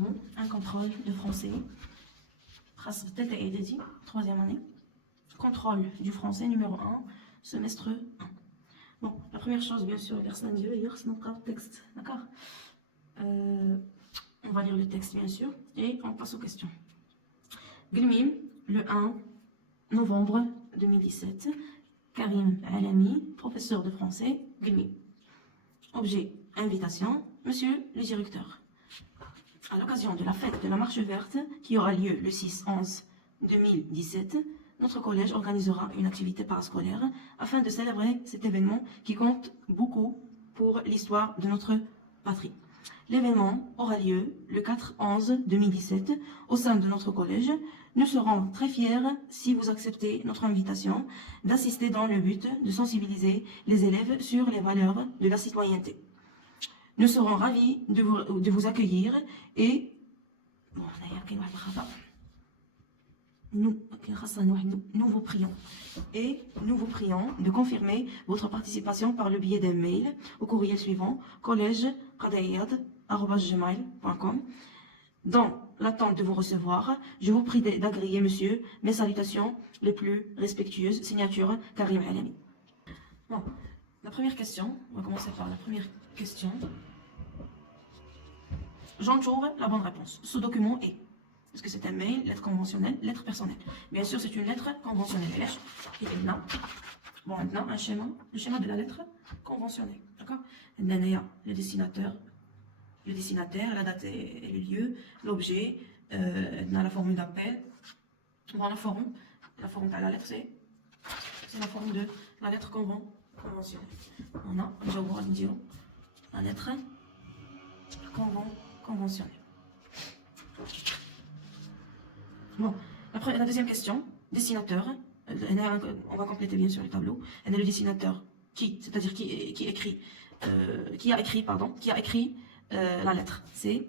avons un contrôle de français. Troisième année. Contrôle du français numéro 1, semestre 1. Bon, la première chose, bien sûr, personne ne lire notre texte. D'accord. On va lire le texte, bien sûr, et on passe aux questions. Gulmim, le 1 novembre 2017. Karim Alami, professeur de français, Gulmim. Objet, invitation, monsieur le directeur. À l'occasion de la fête de la Marche verte, qui aura lieu le 6-11-2017, notre collège organisera une activité parascolaire afin de célébrer cet événement qui compte beaucoup pour l'histoire de notre patrie. L'événement aura lieu le 4-11-2017 au sein de notre collège. Nous serons très fiers si vous acceptez notre invitation d'assister dans le but de sensibiliser les élèves sur les valeurs de la citoyenneté. Nous serons ravis de vous accueillir et nous vous prions de confirmer votre participation par le biais d'un mail au courriel suivant collège-qadaiyad@gmail.com. Dans l'attente de vous recevoir, je vous prie d'agréer, monsieur, mes salutations les plus respectueuses, signature Karim Alami. Bon, la première question, on va commencer par la première question. J'entoure la bonne réponse. Ce document est... Est-ce que c'est un mail, lettre conventionnelle, lettre personnelle? Bien sûr, c'est une lettre conventionnelle. Bon, maintenant, un schéma de la lettre conventionnelle. D'accord? Le dessinateur, la date et le lieu, l'objet, dans la formule d'appel. Bon, la forme de la lettre, c'est la forme de la lettre conventionnelle. On a, la lettre conventionnelle. Bon, après, la deuxième question, dessinateur. On va compléter bien sûr le tableau. Elle est le dessinateur c'est-à-dire qui a écrit la lettre. C'est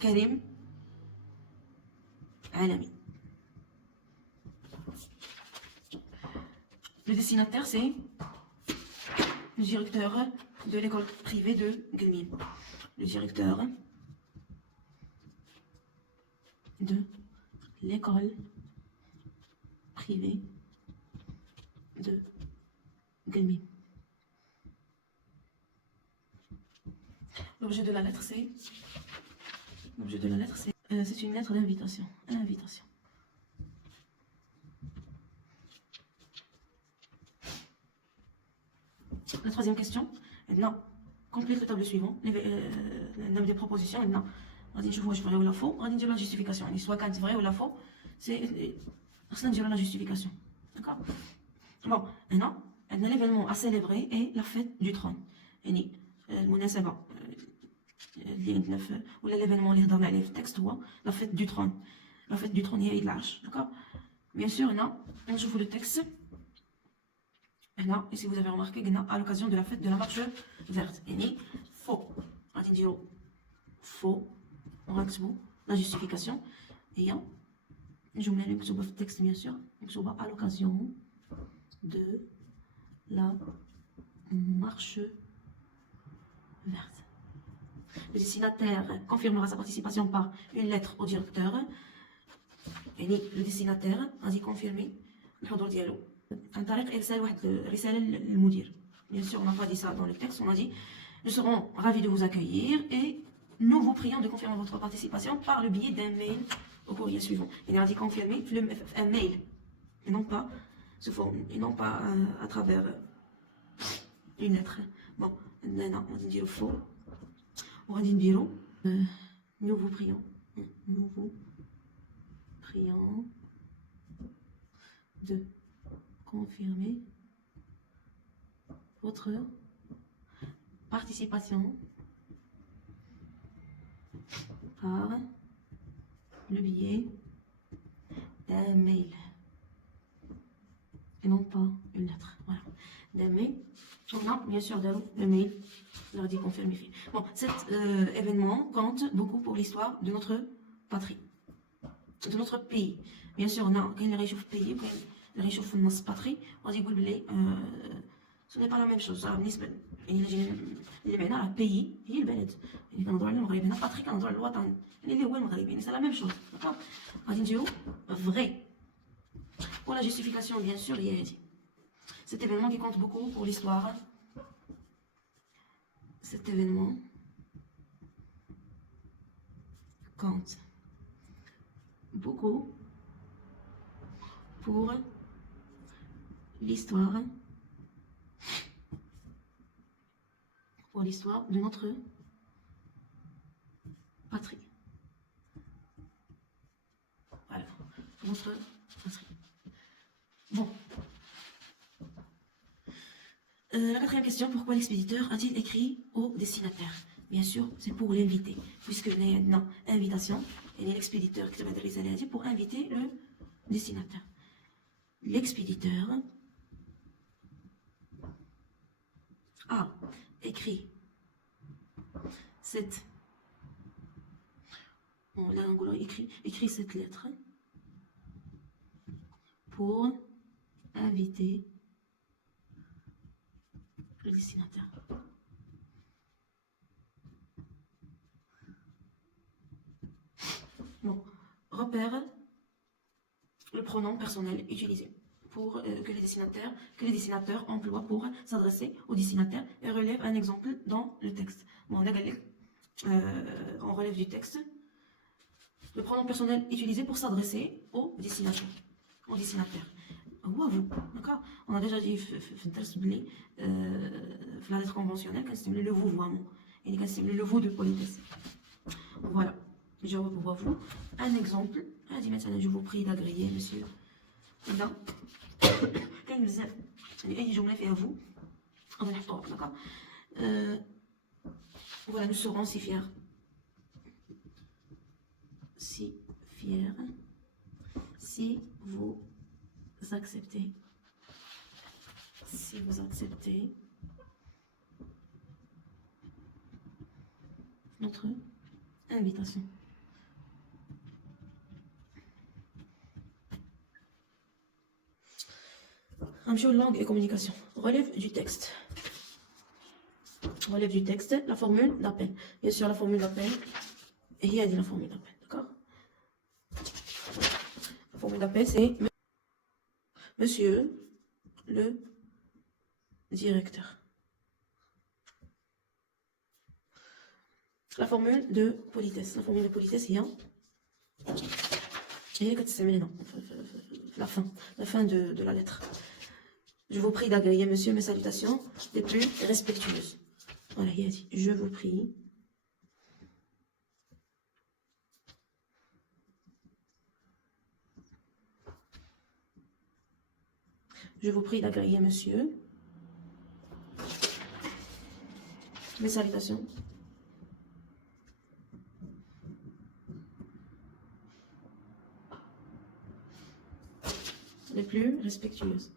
Karim Alami. Le dessinateur, c'est le directeur de l'école privée de Gulmim. Le directeur de l'école privée de Gulmim. L'objet de la lettre, c'est c'est une lettre d'invitation. La troisième question, maintenant, complète le tableau suivant, des propositions, maintenant. Je vois vrai ou la faux, on dit la justification. Soit quand c'est vrai ou la faux, c'est la justification. D'accord? Bon, maintenant, l'événement à célébrer est la fête du trône. Ou l'événement اللي هضرنا عليه في التكست هو la fête du trône. La fête du trône هي عيد العرش. D'accord? Bien sûr, je vous le texte. Et si vous avez remarqué, à l'occasion de la fête de la marche verte. Faux. Faux. On ركزوا la justification. Et الجملة اللي مكتوبة في التكست bien sûr مكتوبة à l'occasion de la marche verte. Le destinataire confirmera sa participation par une lettre au directeur. Et le destinataire a dit confirmer الحضور ديالو عن طريق إرسال واحد رسالة للمدير. Bien sûr, on n'a pas dit ça dans le texte, on a dit nous serons ravis de vous accueillir et nous vous prions de confirmer votre participation par le biais d'un mail au courrier suivant. Il a dit confirmer un mail et non pas à travers une lettre. Bon, on va dire faux. On va dire nous vous prions de confirmer votre participation par le biais d'un mail et non pas une lettre. Voilà, d'un mail. On a bien sûr le mail. On leur dit confirmer. Bon, cet événement compte beaucoup pour l'histoire de notre patrie, de notre pays. Bien sûr, on a quand il réchauffe pays, quand il réchauffe notre patrie, on dit ce n'est pas la même chose. بالنسبة اللي بعنا راه بيي هي البلد، يعني كنهضروا على المغرب هنا باتري كنهضروا على الوطن يعني اللي هو المغرب، يعني سي لا ميم شوز. داكوغ غادي نديرو vrai. Pour la justification, bien sûr, il y a dit. Cet événement qui compte beaucoup pour l'histoire. Cet événement compte beaucoup pour l'histoire. Pour l'histoire de notre patrie. Voilà, pour notre patrie. Bon. La quatrième question, pourquoi l'expéditeur a-t-il écrit au destinataire? Bien sûr, c'est pour l'inviter, puisque non, invitation, et l'expéditeur qui va dire pour inviter le destinataire. L'expéditeur a écrit cette, bon, là on écrit cette lettre pour inviter le destinataire. Bon, repère le pronom personnel utilisé pour que les destinateurs emploient pour s'adresser au destinataire et relève un exemple dans le texte. Bon, on relève du texte le pronom personnel utilisé pour s'adresser au destinataire. Ou à vous, d'accord? On a déjà dit la lettre conventionnelle quand c'est le vous vraiment et quand c'est le vous de politesse. Voilà, je revois vous un exemple. Allez, maintenant je vous prie d'agréer, monsieur. Là, كاين بزاف يعني اي جمله فيها vous غادي نحطوها، d'accord? Voilà, nous serons si fiers si vous acceptez notre invitation. Langue et communication. Relève du texte. La formule d'appel. Bien sûr, la formule d'appel. Et il y a dit la formule d'appel, d'accord? La formule d'appel, c'est Monsieur le directeur. La formule de politesse. La formule de politesse, il y a. Et la fin de la lettre. Je vous prie d'agréer, monsieur, mes salutations les plus respectueuses. Voilà, il a dit, je vous prie. Je vous prie d'agréer, monsieur, mes salutations les plus respectueuses.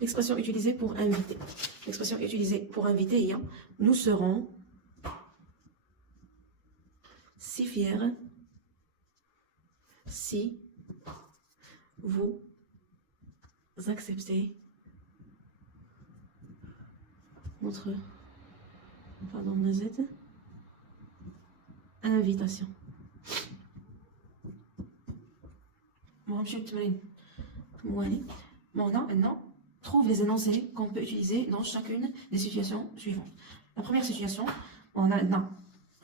L'expression utilisée pour inviter. L'expression utilisée pour inviter, il y a nous serons si fiers si vous acceptez notre invitation. Bon, monsieur Tmrine. Bon, maintenant, trouve les énoncés qu'on peut utiliser dans chacune des situations suivantes. La première situation, on a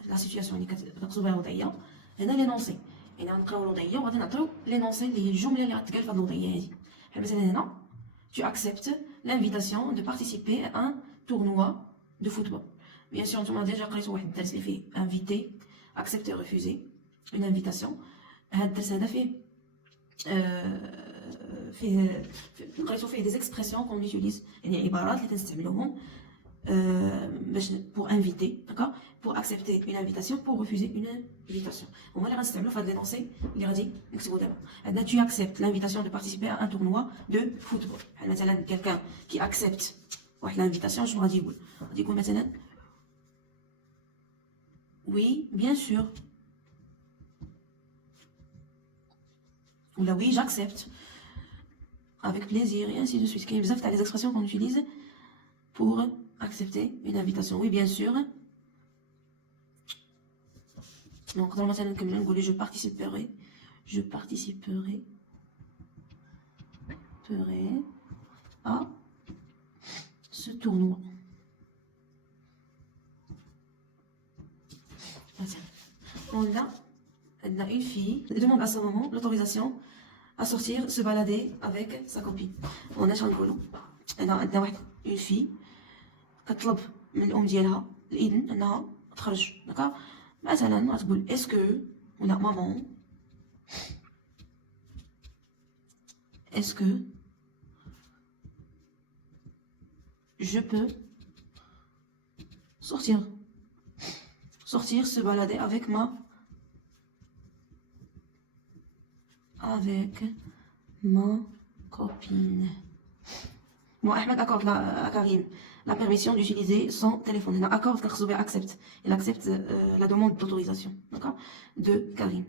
la situation اللي كتقصوا بها الوضعيه. هنا l'énoncé. هنا غنقراو الوضعيه وغادي نعطيو l'énoncé اللي هي الجمله اللي غتقال في هذه الوضعيه هذه. بحال مثلا هنا tu acceptes l'invitation de participer à un tournoi de football. Bien sûr, نتوما ديجا قريتوا واحد الدرس اللي فيه inviter, accepter, refuser une invitation. هذا الدرس هذا فيه des expressions qu'on utilise, يعني عبارات اللي تنستعملوهم pour inviter, d'accord, pour accepter une invitation, pour refuser une invitation. هما اللي غنستعملو في هاد لينونسي اللي غادي نكتبو دابا. عندنا tu acceptes l'invitation de participer à un tournoi de football. بحال مثلا quelqu'un qui accepte واحد l'invitation شنو غادي يقول؟ غادي يقول مثلا oui, bien sûr. ou là oui, j'accepte. Avec plaisir, et ainsi de suite. Il y a les expressions qu'on utilise pour accepter une invitation. Oui, bien sûr. Donc, dans le مثلا comme je participerai à ce tournoi. On a une fille qui demande à sa maman l'autorisation à sortir, se balader avec sa copine. On a une fille كتطلب من الام ديالها الاذن انها تخرج داكا مثلا غتقول اسكو ولا مامون اسكو je peux sortir se balader avec ma copine. Bon, Ahmed accorde à Karim la permission d'utiliser son téléphone. Il accorde car accepte. Il accepte la demande d'autorisation, d'accord, de Karim.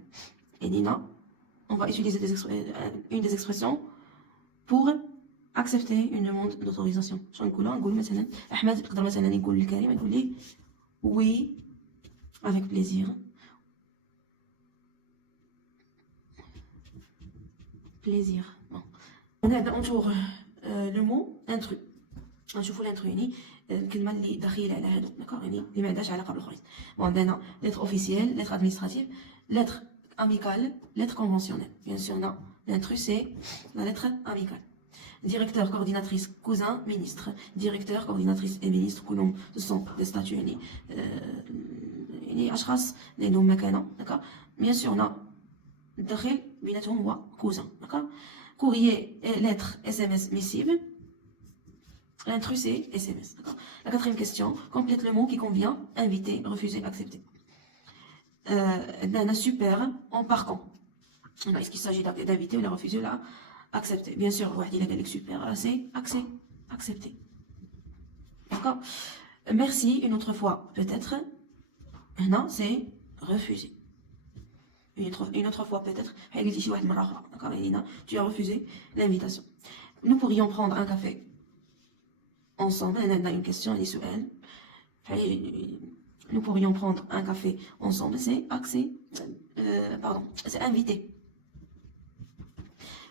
Et Nina, on va utiliser une des expressions pour accepter une demande d'autorisation. شنو نقولها؟ نقول مثلا أحمد يقدر مثلا يقول لكريم يقول لي oui avec plaisir. Plaisir. Bon. On a autour le mot intrus. نشوفوا الانترو يعني الكلمه اللي دخيله على هادو داكوغ يعني اللي ما عندهاش علاقه بالاخرين. بون عندنا lettre officielle, lettre administrative, lettre amicale, lettre conventionnelle. Bien sûr, non. L'intrus c'est la lettre amicale. Directeur, coordinatrice, cousin, ministre. Directeur, coordinatrice et ministre كلهم ce sont des statuts يعني اشخاص اللي عندهم مكانه داكوغ. Bien sûr, non. الدخيل بيناتهم هو cousin داكوغ. Courrier, lettre, SMS, missive. L'intrus c'est SMS. La quatrième question, complète le mot qui convient, inviter, refuser, accepter. Un super en parquant. Est-ce qu'il s'agit d'inviter ou de refuser ou accepter? Bien sûr, il a dit super, c'est accepter. D'accord? Merci une autre fois, peut-être. Non, c'est refuser. Une autre fois, peut-être. Tu as refusé l'invitation. Nous pourrions prendre un café ensemble. On a une question, nous pourrions prendre un café ensemble. C'est c'est inviter.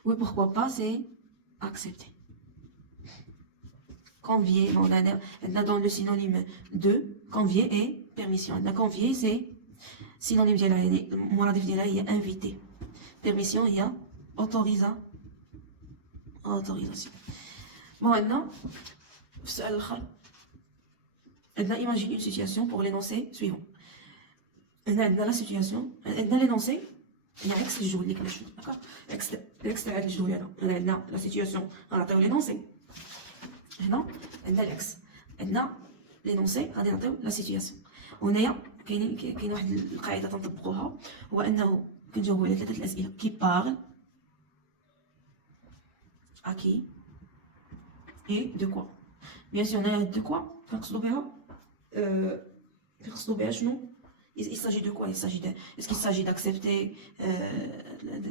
Oui, pourquoi pas, c'est accepter. Convier, on a dans le synonyme de convier et permission. Convier, c'est synonyme ديالها هي inviter. Permission, il y a autorisation. Bon, maintenant, السؤال الآخر. Imagine une situation pour l'énoncé suivant. عندنا la situation, عندنا l'énoncé, عكس الجمل اللي كنا شفنا، d'accord. عكس تاع هاد الجمل هذا. عندنا la situation, غنعطيو l'énoncé. هنا عندنا العكس. عندنا l'énoncé غادي نعطيو la situation. وهنايا كاين واحد القاعدة تنطبقوها، هو أنه كنجاوبو على 3 الأسئلة. Qui parle, à qui et de quoi. Bien sûr, on a de quoi. Il s'agit de quoi? Est-ce qu'il s'agit d'accepter,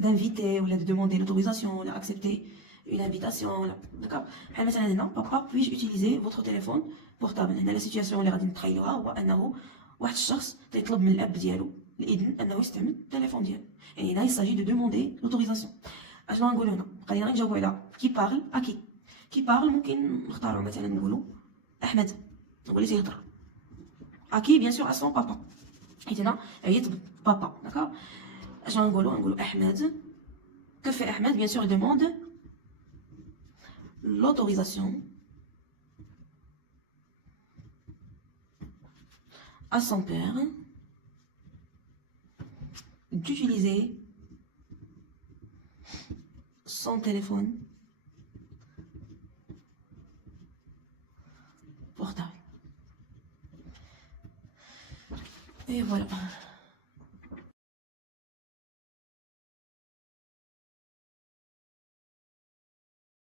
d'inviter ou de demander l'autorisation, ou d'accepter une invitation? D'accord. Maintenant, papa, puis-je utiliser votre téléphone portable? La situation اللي غادي نتخيلوها هو أنه واحد الشخص تيطلب من الأب ديالو الإذن أنه يستعمل التليفون ديالو. يعني là il s'agit de demander l'autorisation. أشنو غنقولو هنا؟ خلينا نجاوبو على qui parle à qui. Qui parle ممكن نختارو مثلا نقولو أحمد. نقول لي تيهضر. À qui? Bien sûr à son papa. حيت هنا عيط بابا. D'accord. أشنو غنقولو أحمد. Que fait Ahmed? Bien sûr il demande l'autorisation à son père d'utiliser son téléphone portable. Et voilà.